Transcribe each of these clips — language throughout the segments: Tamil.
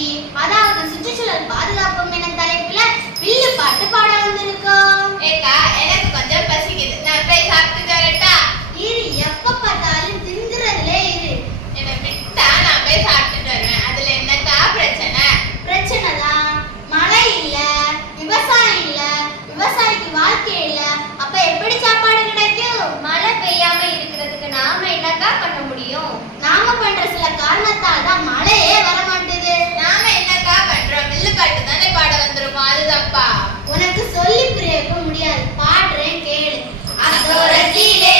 நிகழ்ச்சி, அதாவது சுற்றுச்சூழல் பாதுகாப்பும் என தலைப்புல வில்லு பாட்டு பாட வந்திருக்கோம். ஏக்கா, எனக்கு கொஞ்சம் பசிக்குது, நான் போய் சாப்பிட்டு வரட்டா? இரு, எப்ப பார்த்தாலும் திங்குறதுலே இரு. என்னை விட்டா நான் போய் சாப்பிட்டுட்டு வருவேன். அதுல என்னக்கா பிரச்சனை? பிரச்சனை தான். மழை இல்ல, விவசாயம் இல்ல, விவசாயிக்கு வாழ்க்கை இல்ல, அப்ப எப்படி சாப்பாடு கிடைக்கும்? மழை பெய்யாம இருக்கிறதுக்கு நாம என்னக்கா பண்ண முடியும்? நாம பண்ற சில காரணத்தால் தான் மழையே வர மாட்டேது. நாம என்னக்கா பண்றோம்? வில்லு பாட்டு தானே பாட வந்திருக்கோம், அது தப்பா? உனக்கு சொல்லி புரிய வைக்க முடியாது, பாடுறேன் கேளு. அத்தோரத்திலே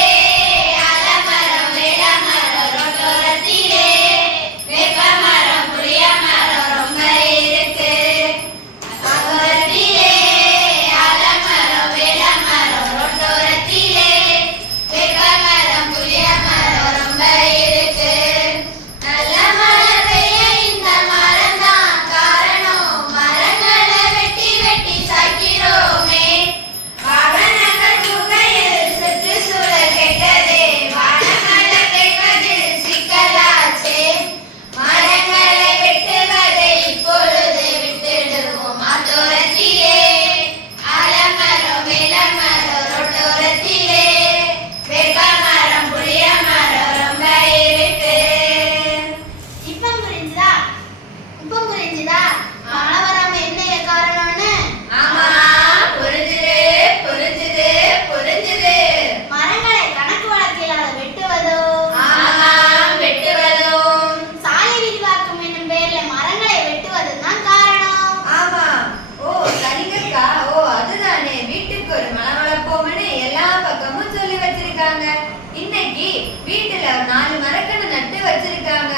இன்னைக்கு வீட்டுல 4 மரக்கன்று நட்டு வச்சிருக்காங்க.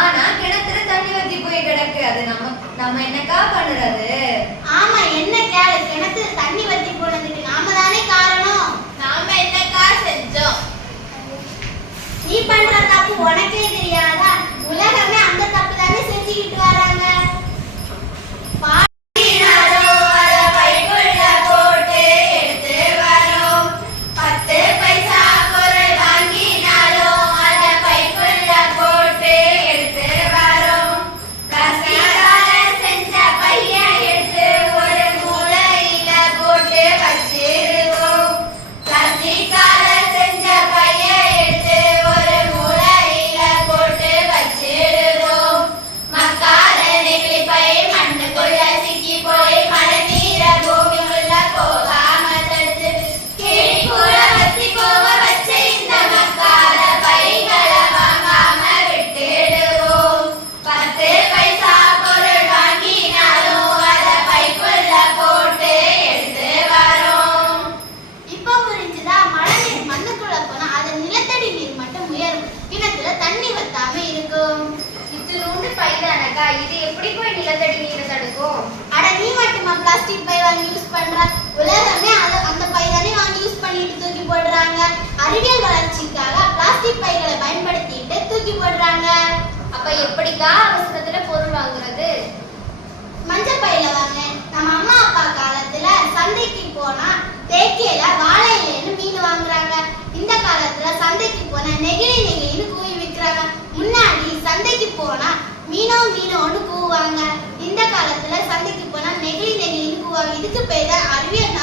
ஆனா கிணத்துல தண்ணி வத்தி போய் கிடக்கு. அது நம்ம என்னக்கா பண்றது? ஆமா, என்ன கேளு, கிணத்துல தண்ணி வத்தி போனதுக்கு நாம தானே காரணம். நாம என்னக்கா செஞ்சோம்? நீ பண்ற தப்பு உனக்கே தெரியாதா? உலகமே அந்த தப்பு தானே செஞ்சுக்கிட்டு வராங்க. இது எப்படி போய் நிலத்தடி நீரை தடுக்கும்? அட, நீ மட்டுமா பிளாஸ்டிக் பை வாங்கி யூஸ் பண்ற? உலகமே அந்த பை தானே வாங்கி யூஸ் பண்ணிட்டு தூக்கி போடுறாங்க. அறிவியல் வளர்ச்சிக்காக பிளாஸ்டிக் பைகளை பயன்படுத்திட்டு தூக்கி போடுறாங்க. அப்ப எப்படிக்கா அவசரத்துல பொருள் வாங்குறது? மஞ்சள் பையில வாங்க. நம்ம அம்மா அப்பா காலத்துல சந்தைக்கு போனா தேக்கையில வாழை இலைன்னு மீன் வாங்குறாங்க. இந்த காலத்துல சந்தைக்கு போனா நெகிழின்னு கூவி விற்கிறாங்க. முன்னாடி சந்தைக்கு போனா மீனோன்னு கூவுவாங்க. இந்த காலத்துல சந்தைக்கு போனா நெகிழின்னு கூவாங்க. இதுக்கு பேர் தான் அறிவியல்